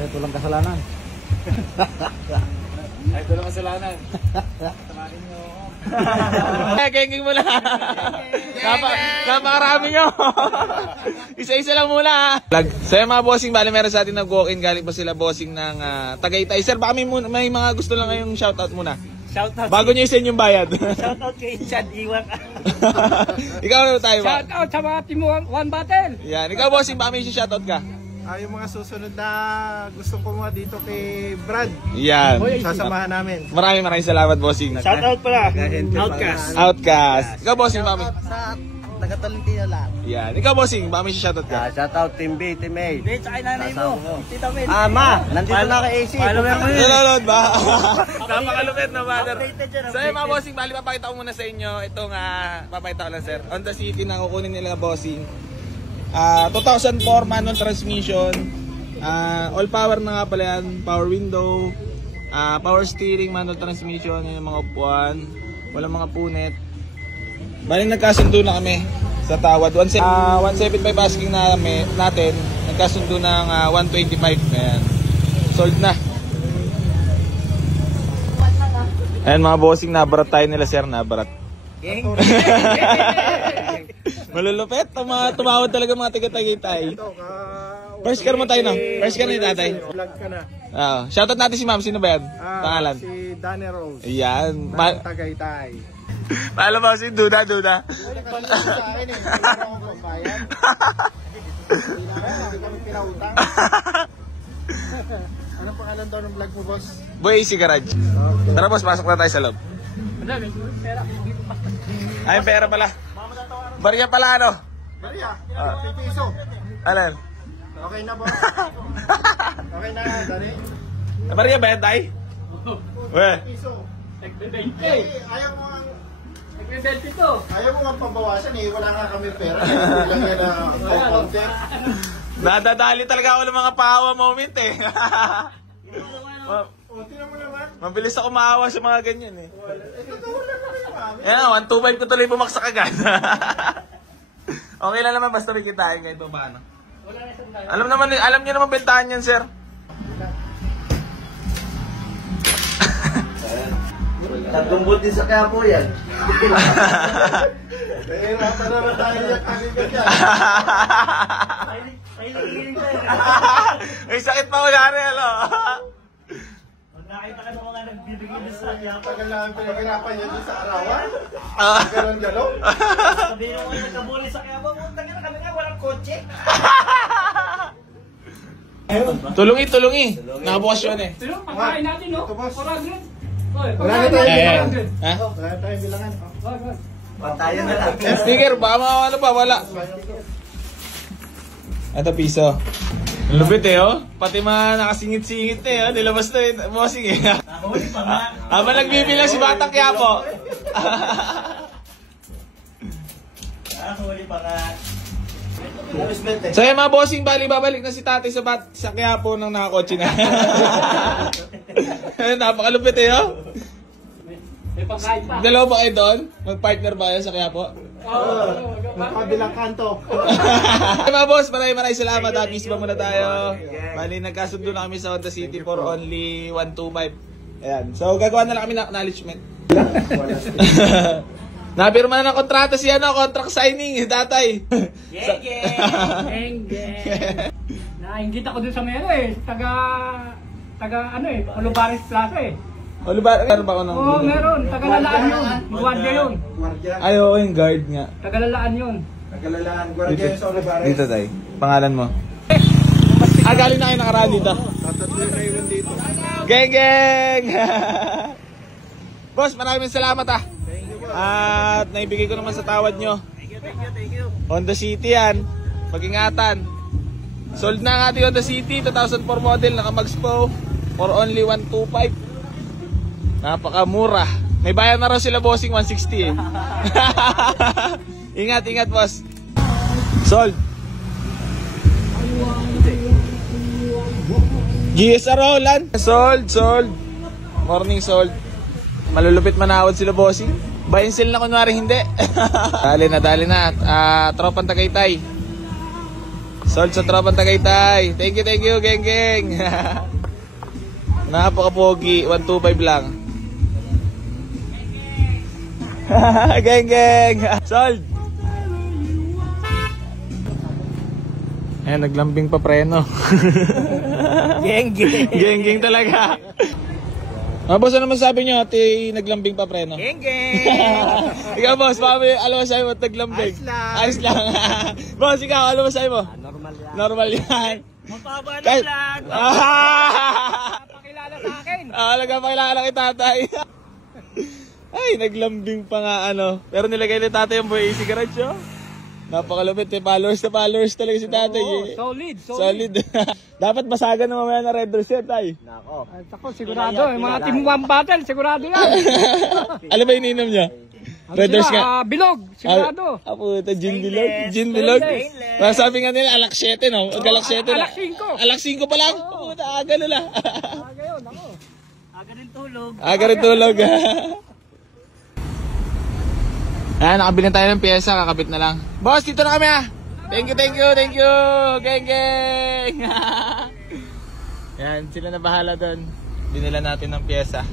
Ito lang kasalanan. Ay, ito lang kasalanan. Tamarin nyo ako. Gengeng muna. Napakarami nyo. Isa-isa lang muna. So yung mga bossing, bali meron sa atin nag-walk-in. Galing pa sila bossing ng Tagaytay. Sir, baka may mga gusto lang ngayong shoutout muna. Shoutout. Bago nyo i-send yung bayad. Shoutout kay Chad Iwak. Ikaw na tayo ba? Shoutout sa mga Team One Battle. Yan. Ikaw bossing, baka may shoutout ka? Yung mga susunod na gustong kumuha dito kay Brad. Yan. Sasamahan namin. Maraming salamat bossing. Shoutout pala. Outcast. Outcast. Ikaw bossing, baka may... Sa taga-Tolentino lang. Yan. Ikaw bossing, baka may shoutout ka? Shoutout Team B, Team A. Hindi, tsaka nanay mo. Tita Mel. Ma, nandito na kay AC. Follower mo yun. Nalolod ba? Napakalupit na mother. Updated yan, So yung mga bossing, bali papakita ko muna sa inyo. Itong, papakita ko lang sir. Honda City na kukunin nila bossing. 2004 manual transmission. All power na nga pala yan. Power window. Power steering, manual transmission. Yung mga upuan. Walang mga punet. Bali nagkasundo na kami sa tawad. 175 asking na natin. Nagkasundo ng 125. Ayan. Sold na. Ayan mga bossing, nabarat tayo nila sir. Nabarat. Malulupit. Tumawad talaga mga taga-Tagaytay. First car mo tayo no? First car ni tatay. Vlog ka na. Shoutout natin si ma'am. Sino ba yan? Pangalan? Si Danny Rose. Ayan. Tagaytay. Paalam mo si Duda. Sa akin eh. Wala akong pambayan. Hindi kami pinautang. Anong pangalan daw ng vlog mo, boss? Boy, AC Garage. Tara boss, pasok na tayo sa loob. Ay, pera pala. Barya pala ano? Maria, 50 piso. Alin? Okay na, boss. Okay na, Danny. Barya ba yan tayo? Weh. Piso. Ayaw mo ang... Nagbe-beltito. Ayaw mo ang pambawasan eh. Wala nga kami pera. Lang yan na content. Nadadali talaga ako ng mga pahawa moment eh. O, tinan mo naman. Mabilis ako maawa sa mga ganyan eh. Totoo lang naman yung mami. Yan, 125 ko tuloy bumaksak agad. Okay lang naman basta may kitain kahit paano. Alam niyo naman bentahan yan, sir. Nagdumbot din sa kaya po yan. Nahirapan naman tayo yung kanigan yan. May sakit pa ko yan, hello. Pag nakita ka ng mga nagbibigay sa kanya, Tagal lang pinaghirapan yan doon sa arawan. Ganon-ganon. sabihin mo yung nagkabuli sa kaya ba, tagal na kami nga, walang kotse. Tulungi. Nakabukas yun eh. Pero pagkain natin, no? Ito, boss. 400. Wala na tayo bilangan. Ha? Wala na tayo bilangan. Pantayan na lang. Sticker, baka ano pa, wala. Ito piso. Lupit eh, oh. Pati mga nakasingit-singit eh, oh. Nilabas na eh, bossing eh. Nakahuli pa nga. Habang nagbibilang si Batang Quiapo. Nakahuli pa nga. So yung mga bossing, babalik na si tatay sa Quiapo nang nakakotse na. Napakalupit eh, oh. May pagkain pa. Dalawa ba kayo doon? Mag-partner ba kayo sa Quiapo? Magkabilang kanto. Mga boss, maraming salamat. Peace ba muna tayo? Bali, nagkasundo na kami sa Honda City for only 125. Ayan. So, gagawa na lang kami ng acknowledgement. Napirma na ng kontrata si contract signing, tatay. Geng. Nainggit ako dun sa may taga Olivares Plaza eh. Olivar, meron ba ako ng... Oo, meron. Tagalalaan yun. Guardia yun. Ay, oo, yung guard nga. Tagalalaan yun. Nagkalalaan. Guardia yung sa Olivares. Dito tayo. Pangalan mo? Galing na kayo nakaraan dito. Tatatlo yung naiwan dito. Geng! Boss, maraming salamat ah. At naibigay ko naman sa tawad nyo. Thank you. Honda City yan. Pag-ingatan. Sold na ang ating Honda City. 2004 model. Naka-Magspo. For only 125. Napakamura. May bayan na raw sila bossing 160 eh. Ingat boss. Sold. GSR Roland. Sold. Morning sold. Malulupit manawad sila bossing. Buy and sell na kunwari hindi. Dali na. Tropang Tagaytay. Sold sa tropang Tagaytay. Thank you, geng geng. Napaka-pogi, 125 lang. Geng geng. Sold. Ayan, naglambing pa preno. Geng, geng. Geng geng talaga. Boss, ano masabi nyo? Ati naglambing pa preno. Geng, geng. Ikaw boss, mami, ano masabi mo? Naglambing. Ayos lang. Boss, ikaw, ano masabi mo? Normal yan. Normal yan. Mapaba na Kahit- vlog. Pakilala sa akin. Nagpakilala kay tatay. Ay, naglambing pa nga ano. Pero nilagay ni tatay yung Boy AC Garage, oh. Napakalupit eh. Followers talaga si tatay eh. Solid. Dapat basagan na mamaya na Red Doors yan, tay. Nako. Ako, sigurado. Yung mga team 1 battle, sigurado yan. Alam ba ininom niya? Red Doors nga. Bilog, sigurado. Puta, gin bilog. Gin bilog. Sabi nga nila, alak 7, no? Alak 7 na. Alak 5. Alak 5 pa lang? Puta, aga nila. Ngayon, ako. Aga din tulog. Aga rin tulog. Ayan, nakabili tayo ng pyesa, kakabit na lang. Boss, dito na kami ah. Thank you. Geng geng. Yan, sila na bahala doon. Binila natin ng pyesa.